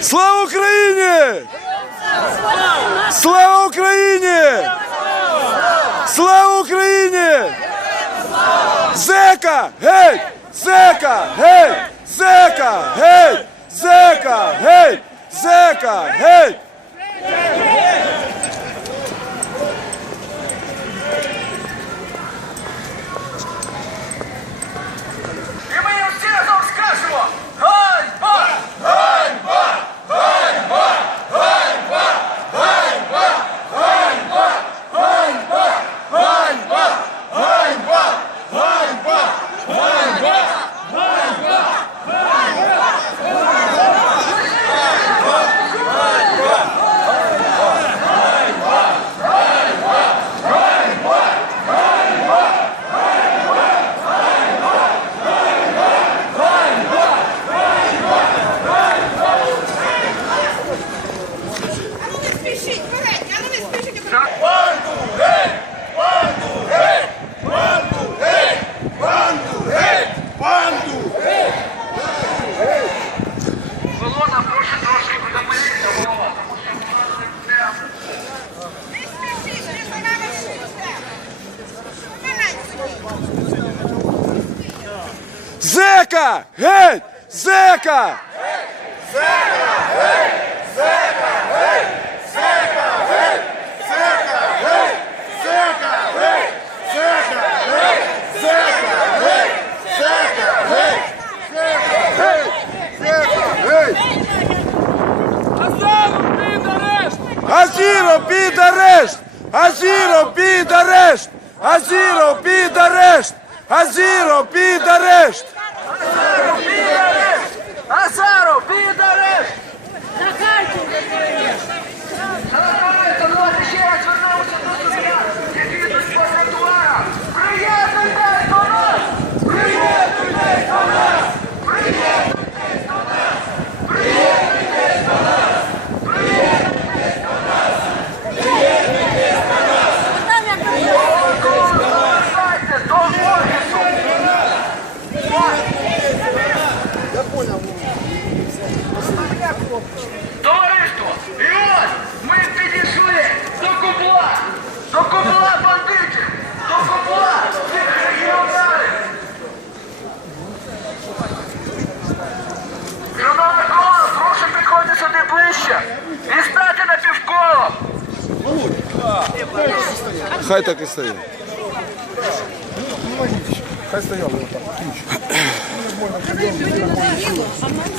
Слава Україні! Слава Україні! Слава Україні! Зека! Гей! Зека! Гей! Зека! Гей! Зека! Гей! Зека! Гей! Zeca! Rei! Zeca! Zeca! Rei! Zeca! Rei! Zeca! Rei! Zeca! Rei! Zeca! Rei! Zeca! Rei! Zeca! Rei! Zeca! Rei! Zeca! Rei! Zeca! Rei! Asilo, Pinterest! Asilo, Pinterest! Asilo, Pinterest! Asilo, Pinterest! Asilo, Pinterest! Товариство, і ось ми підійшли до купла, до купла бандитів, до купла цих регіоналів. Шановний коло, прошу підходити сюди ближче і стати на півколо. Хай так і стає. Хай стояли отак. возможно.